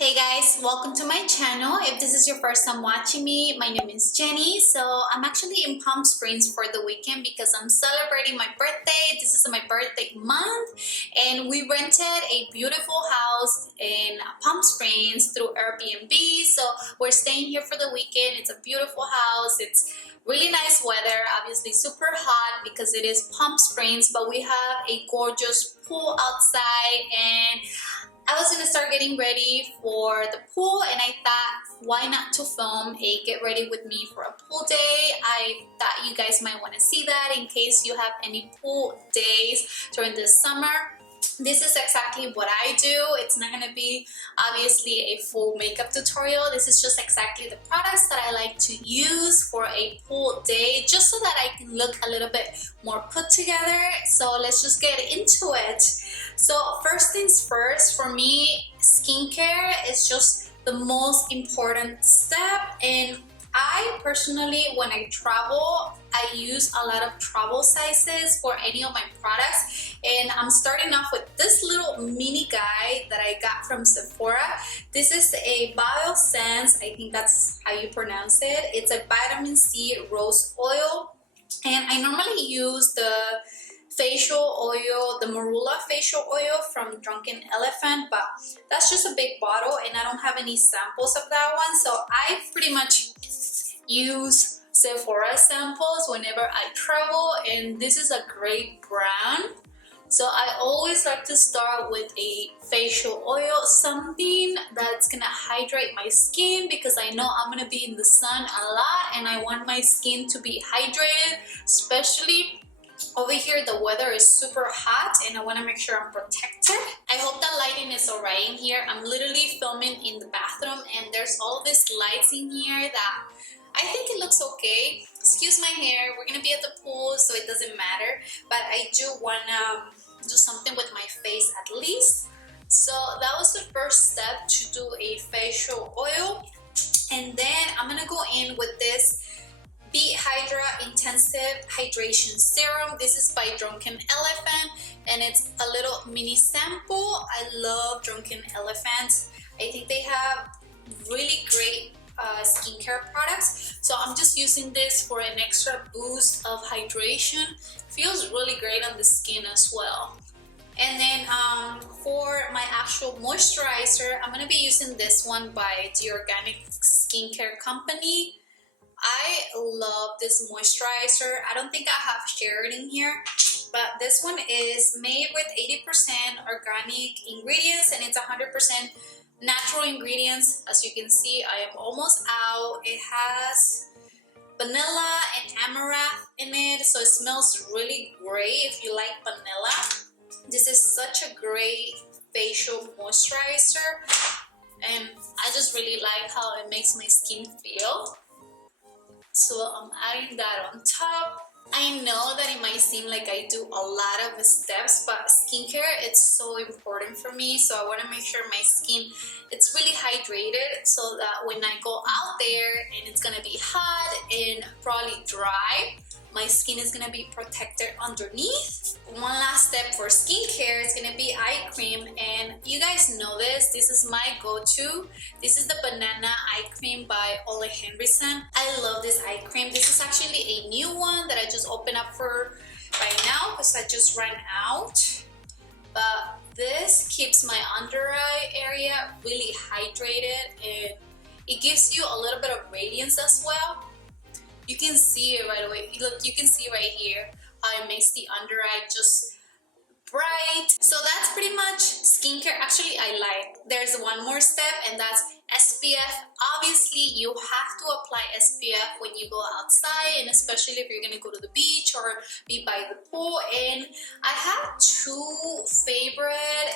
Hey guys, welcome to my channel. If this is your first time watching me, my name is Jenny. So I'm actually in Palm Springs for the weekend because I'm celebrating my birthday. This is my birthday month and we rented a beautiful house in Palm Springs through Airbnb. So we're staying here for the weekend. It's a beautiful house. It's really nice weather, obviously super hot because it is Palm Springs, but we have a gorgeous pool outside and I was gonna start getting ready for the pool and I thought, why not to film a get ready with me for a pool day. I thought you guys might want to see that in case you have any pool days during the summer. This is exactly what I do. It's not going to be obviously a full makeup tutorial. This is just exactly the products that I like to use for a pool day, just so that I can look a little bit more put together. So let's just get into it. So first things first, for me, skincare is just the most important step. And I personally, when I travel, I use a lot of travel sizes for any of my products, and I'm starting off with this little mini guy that I got from Sephora. This is a Biossance, I think that's how you pronounce it. It's a vitamin C rose oil, and I normally use the facial oil, the Marula facial oil from Drunken Elephant, but that's just a big bottle and I don't have any samples of that one, so I pretty much use Sephora samples whenever I travel, and this is a great brand. So I always like to start with a facial oil, something that's gonna hydrate my skin because I know I'm gonna be in the sun a lot and I want my skin to be hydrated, especially over here the weather is super hot and I want to make sure I'm protected. I hope the lighting is alright in here. I'm literally filming in the bathroom and there's all these lights in here that I think it looks okay. Excuse my hair, we're gonna be at the pool so it doesn't matter, but I do wanna do something with my face at least. So that was the first step, to do a facial oil, and then I'm gonna go in with this Hydra Intensive Hydration Serum. This is by Drunken Elephant and it's a little mini sample. I love Drunken Elephant. I think they have really great skincare products, so I'm just using this for an extra boost of hydration. Feels really great on the skin as well. And then for my actual moisturizer, I'm going to be using this one by the Organic Skincare Company. I love this moisturizer. I don't think I have shared in here, but this one is made with 80% organic ingredients and it's 100% natural ingredients. As you can see, I am almost out. It has vanilla and amaranth in it, so it smells really great if you like vanilla. This is such a great facial moisturizer and I just really like how it makes my skin feel. So I'm adding that on top. I know that it might seem like I do a lot of steps, but skincare, it's so important for me. So I want to make sure my skin, it's really hydrated so that when I go out there and it's going to be hot and probably dry, my skin is going to be protected underneath. One last step for skincare is going to be eye cream, and you guys know this is my go-to. This is the Banana Eye Cream by Olehenriksen. I love this eye cream. This is actually a new one that I just opened up for right now because I just ran out. But this keeps my under eye area really hydrated and it gives you a little bit of radiance as well. You can see it right away. Look, you can see right here how it makes the under eye just bright. So that's pretty much skincare. Actually, I lied. There's one more step and that's SPF. Obviously, you have to apply SPF when you go outside, and especially if you're going to go to the beach or be by the pool. And I have two favorite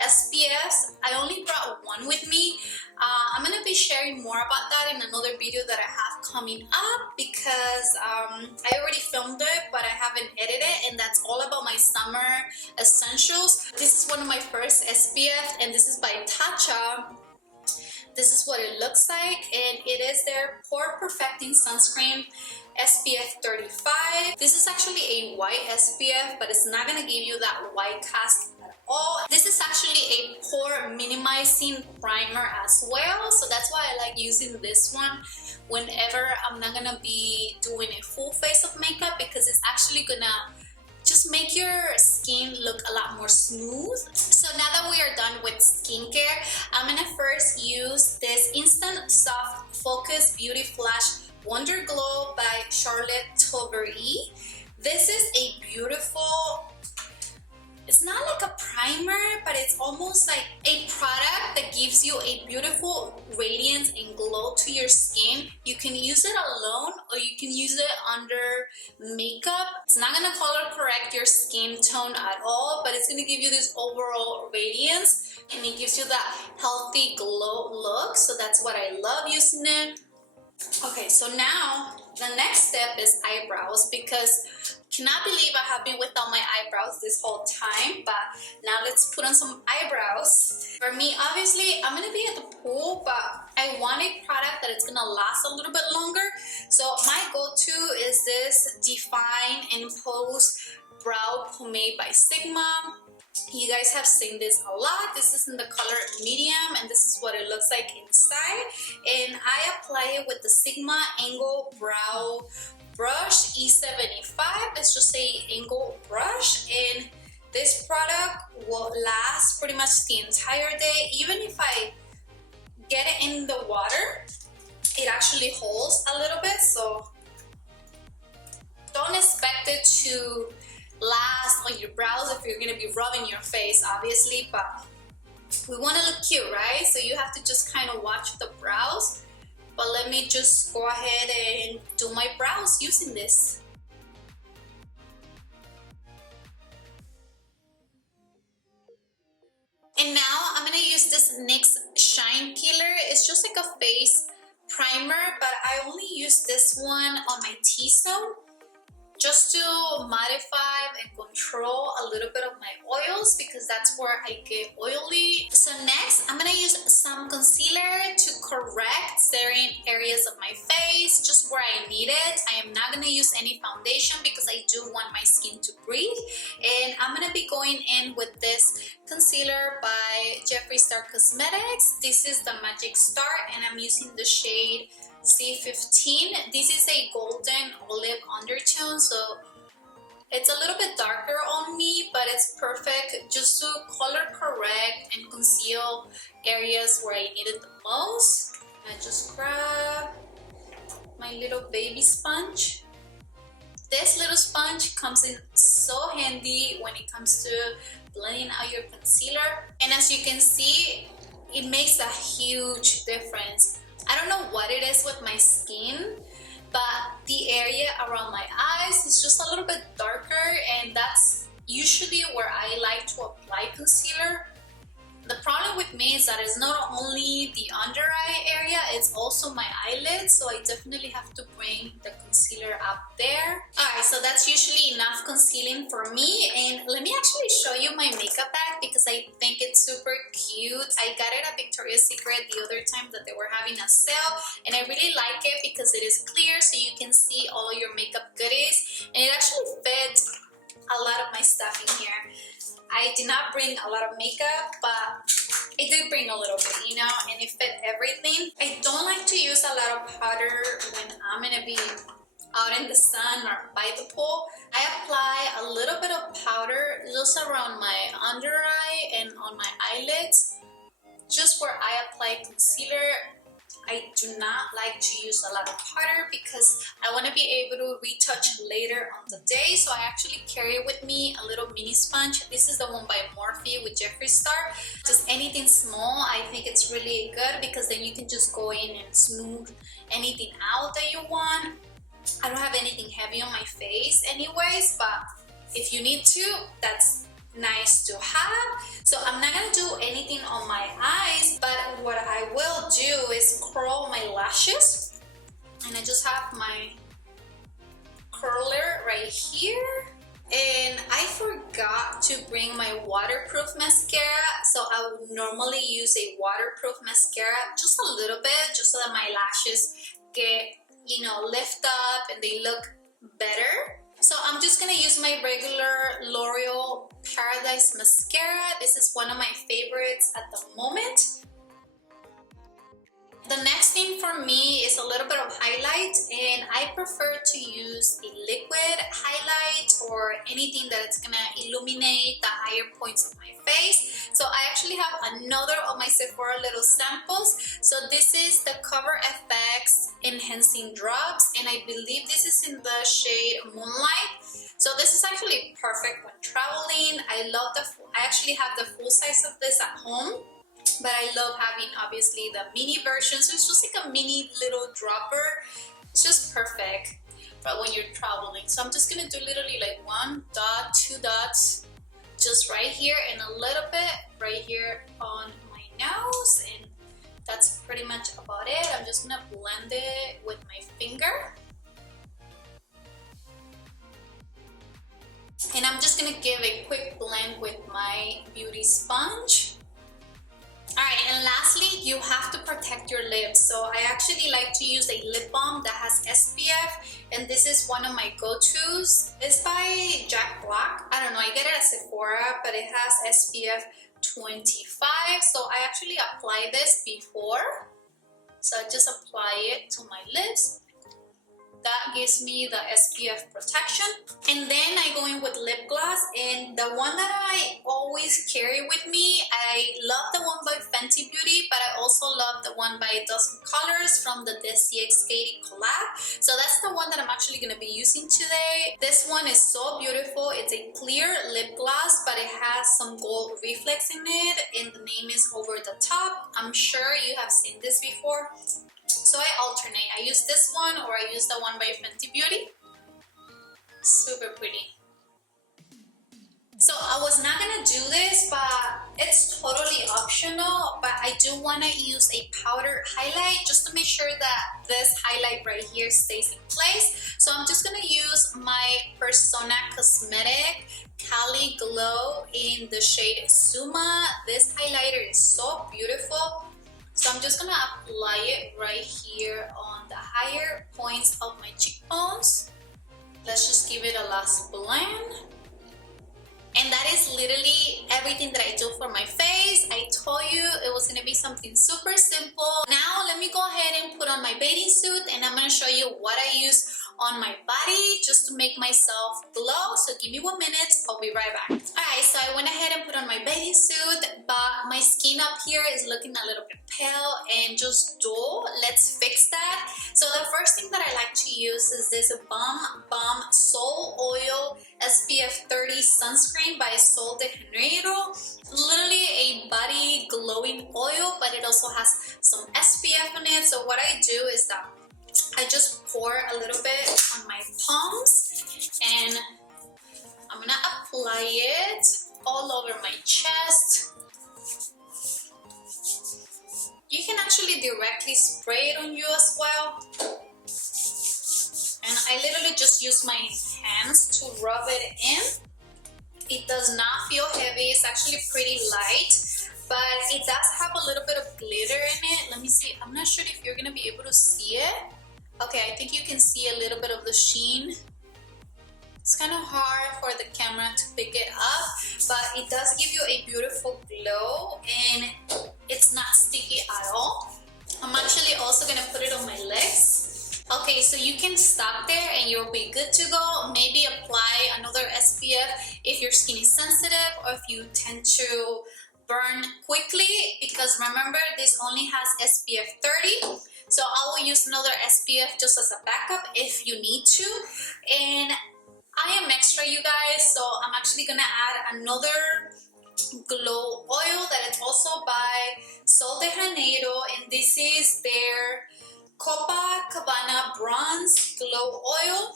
SPFs. I only brought one with me. I'm going to be sharing more about that in another video that I have coming up because I already filmed it, but I haven't edited it, and that's all about my summer essentials. This is one of my first SPF, and this is by Tatcha. This is what it looks like, and it is their Pore Perfecting Sunscreen SPF 35. This is actually a white SPF, but it's not going to give you that white cast at all. This is actually a pore minimizing primer as well, so that's why I like using this one whenever I'm not gonna be doing a full face of makeup, because it's actually gonna just make your skin look a lot more smooth. So now that we are done with skincare, I'm gonna first use this Instant Soft Focus Beauty Flash Wonderglow by Charlotte Tilbury. This is a beautiful, it's not like a primer, but it's almost like a product that gives you a beautiful radiance and glow to your skin. You can use it alone or you can use it under makeup. It's not gonna color correct your skin tone at all, but it's gonna give you this overall radiance and it gives you that healthy glow look. So that's what I love using it. Okay, so now the next step is eyebrows, because cannot believe I have been without my eyebrows this whole time, but now let's put on some eyebrows. For me, obviously, I'm gonna be at the pool, but I want a product that it's gonna last a little bit longer. So my go-to is this Define and Pose Brow Pomade by Sigma. You guys have seen this a lot. This is in the color medium, and this is what it looks like inside. And I apply it with the Sigma Angle Brow Brush E75. It's just a angle brush, and this product will last pretty much the entire day. Even if I get it in the water, it actually holds a little bit, so don't expect it to last on your brows if you're gonna be rubbing your face, obviously, but we want to look cute, right? So you have to just kind of watch the brows. But let me just go ahead and do my brows using this. And now I'm gonna use this NYX Shine Peeler. It's just like a face primer, but I only use this one on my T-zone, just to modify and control a little bit of my oils, because that's where I get oily. So next, I'm gonna use some concealer to correct certain areas of my face, just where I need it. I am not gonna use any foundation because I do want my skin to breathe. And I'm gonna be going in with this concealer by Jeffree Star Cosmetics. This is the Magic Star, and I'm using the shade C15. This is a golden olive undertone, so it's a little bit darker on me, but it's perfect just to color correct and conceal areas where I need it the most. I just grab my little baby sponge. This little sponge comes in so handy when it comes to blending out your concealer, and as you can see, it makes a huge difference. I don't know what it is with my skin, but the area around my eyes is just a little bit darker, and that's usually where I like to apply concealer. The problem with me is that it's not only the under eye area, it's also my eyelids, so I definitely have to bring the concealer up there. Alright, so that's usually enough concealing for me, and let me actually show you my makeup bag because I think it's super cute. I got it at Victoria's Secret the other time that they were having a sale, and I really like it because it is clear so you can see all your makeup goodies, and it actually fits a lot of my stuff in here. I did not bring a lot of makeup, but I did bring a little bit, you know, and it fit everything. I don't like to use a lot of powder when I'm gonna be out in the sun or by the pool. I apply a little bit of powder just around my under eye and on my eyelids, just where I apply concealer. I do not like to use a lot of powder because I want to be able to retouch later on the day. So I actually carry with me a little mini sponge. This is the one by Morphe with Jeffree Star. Just anything small, I think it's really good because then you can just go in and smooth anything out that you want. I don't have anything heavy on my face anyways, but if you need to, that's nice to have. So I'm not gonna do anything on my eyes, but what I will do is curl my lashes, and I just have my curler right here. And I forgot to bring my waterproof mascara, so I would normally use a waterproof mascara just a little bit, just so that my lashes get, you know, lift up and they look better. So I'm just gonna use my regular L'Oreal Paradise mascara. This is one of my favorites at the moment. The next thing for me is a little bit of highlight, and I prefer to use a liquid highlight or anything that's gonna illuminate the higher points of my face. So I actually have another of my Sephora little samples. So this is the Cover FX Enhancing Drops, and I believe this is in the shade Moonlight. So this is actually perfect when traveling. I actually have the full size of this at home, but I love having obviously the mini version. So it's just like a mini little dropper. It's just perfect but when you're traveling. So I'm just gonna do literally like 1 dot, 2 dots, just right here, and a little bit right here on my nose, and that's pretty much about it. I'm just gonna blend it with my finger. And I'm just gonna give a quick blend with my beauty sponge. Alright, and lastly, you have to protect your lips. So I actually like to use a lip balm that has SPF, and this is one of my go-tos. It's by Jack Black. I don't know, I get it at Sephora, but it has SPF 25. So I actually apply this before. So I just apply it to my lips. That gives me the SPF protection. And then I go in with lip gloss, and the one that I always carry with me, I love the one by Fenty Beauty, but I also love the one by Dozen Colors from the DCX Katie collab. So that's the one that I'm actually going to be using today. This one is so beautiful. It's a clear lip gloss, but it has some gold reflex in it, and the name is Over the Top. I'm sure you have seen this before. So I alternate. I use this one or I use the one by Fenty Beauty. Super pretty. So I was not gonna do this, but it's totally optional. But I do wanna use a powder highlight just to make sure that this highlight right here stays in place. So I'm just gonna use my Persona Cosmetic Cali Glow in the shade Zuma. This highlighter is so beautiful. So I'm just gonna apply it right here on the higher points of my cheekbones. Let's just give it a last blend. And that is literally everything that I do for my face. I told you it was gonna be something super simple. Now let me go ahead and put on my bathing suit, and I'm gonna show you what I use on my body just to make myself glow. So give me 1 minute, I'll be right back. Alright, so I went ahead and put on my bathing suit, but my skin up here is looking a little bit pale and just dull. Let's fix that. So the first thing that I like to use is this Bum Sol Oil SPF 30 Sunscreen by Sol de Janeiro. Literally a body glowing oil, but it also has some SPF in it. So what I do is that I just pour a little bit on my palms, and I'm gonna apply it all over my chest. You can actually directly spray it on you as well. And I literally just use my hands to rub it in. It does not feel heavy. It's actually pretty light, but it does have a little bit of glitter in it. Let me see. I'm not sure if you're gonna be able to see it. Okay, I think you can see a little bit of the sheen. It's kind of hard for the camera to pick it up, but it does give you a beautiful glow, and it's not sticky at all. I'm actually also gonna put it on my legs. Okay, so you can stop there and you'll be good to go. Maybe apply another SPF if your skin is sensitive or if you tend to burn quickly, because remember, this only has SPF 30. So I will use another SPF just as a backup if you need to. And I am extra, you guys, so I'm actually gonna add another glow oil that is also by Sol de Janeiro, and this is their Copacabana Bronze Glow Oil.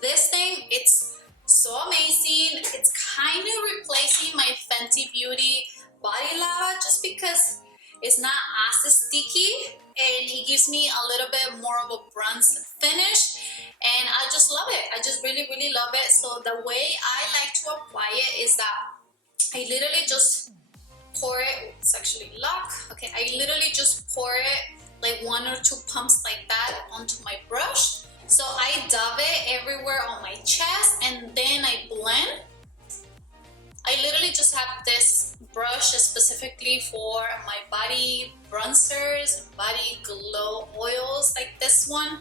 This thing, it's so amazing. It's kind of replacing my Fenty Beauty body lava just because it's not as sticky, and it gives me a little bit more of a bronze finish, and I just love it. I just really love it. So the way I like to apply it is that I literally just pour it. It's actually locked. Okay, I literally just pour it like 1 or 2 pumps like that onto my brush. So I dab it everywhere on my chest and then I blend. I literally just have this brush specifically for my body bronzers and body glow oils like this one.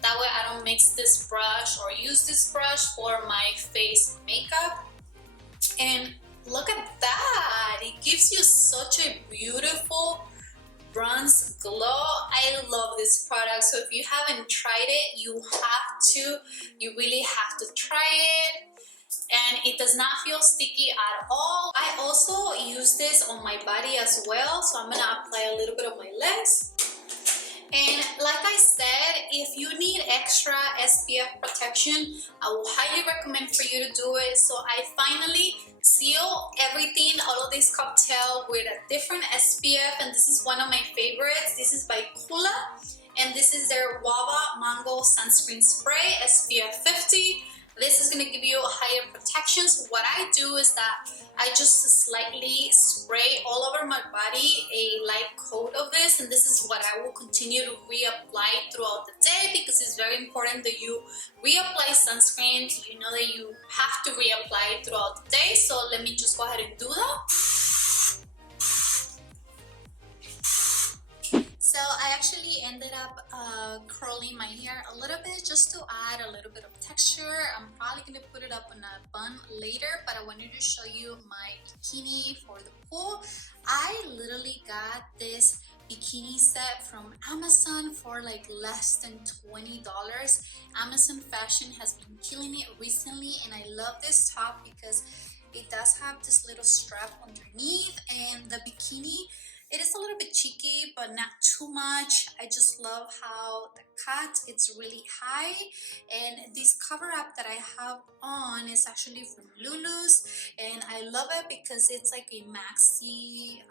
That way I don't mix this brush or use this brush for my face makeup. And look at that, it gives you such a beautiful bronze glow. I love this product, so if you haven't tried it, you really have to try it. And it does not feel sticky at all. I also use this on my body as well, so I'm gonna apply a little bit on my legs. And like I said, if you need extra SPF protection, I will highly recommend for you to do it. So I finally seal everything, all of this cocktail with a different SPF, and this is one of my favorites. This is by Coola, and this is their Guava Mango Sunscreen Spray SPF 50. This is going to give you higher protection. So what I do is that I just slightly spray all over my body a light coat of this, and this is what I will continue to reapply throughout the day, because it's very important that you reapply sunscreen. You know that you have to reapply it throughout the day. So let me just go ahead and do that. So I actually ended up curling my hair a little bit just to add a little bit of texture. I'm probably going to put it up in a bun later, but I wanted to show you my bikini for the pool. I literally got this bikini set from Amazon for like less than $20. Amazon fashion has been killing it recently, and I love this top because it does have this little strap underneath, and the bikini, it is a little bit cheeky, but not too much. I just love how the cut, it's really high. And this cover up that I have on is actually from Lulus, and I love it because it's like a maxi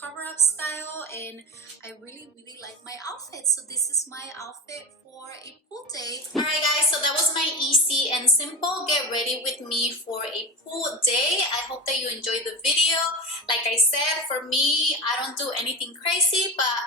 cover up style, and I really like my outfit. So this is my outfit for a pool day. All right guys, so that was my easy and simple get ready with me for a pool day. I hope that you enjoyed the video. Like I said, for me, I don't do anything crazy, but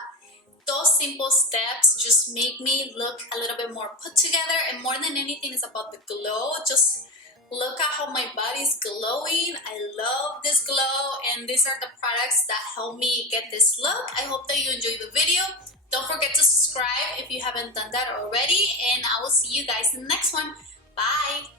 those simple steps just make me look a little bit more put together, and more than anything, it's about the glow. Just look at how my body's glowing. I love this glow, and these are the products that help me get this look. I hope that you enjoyed the video. Don't forget to subscribe if you haven't done that already, and I will see you guys in the next one. Bye!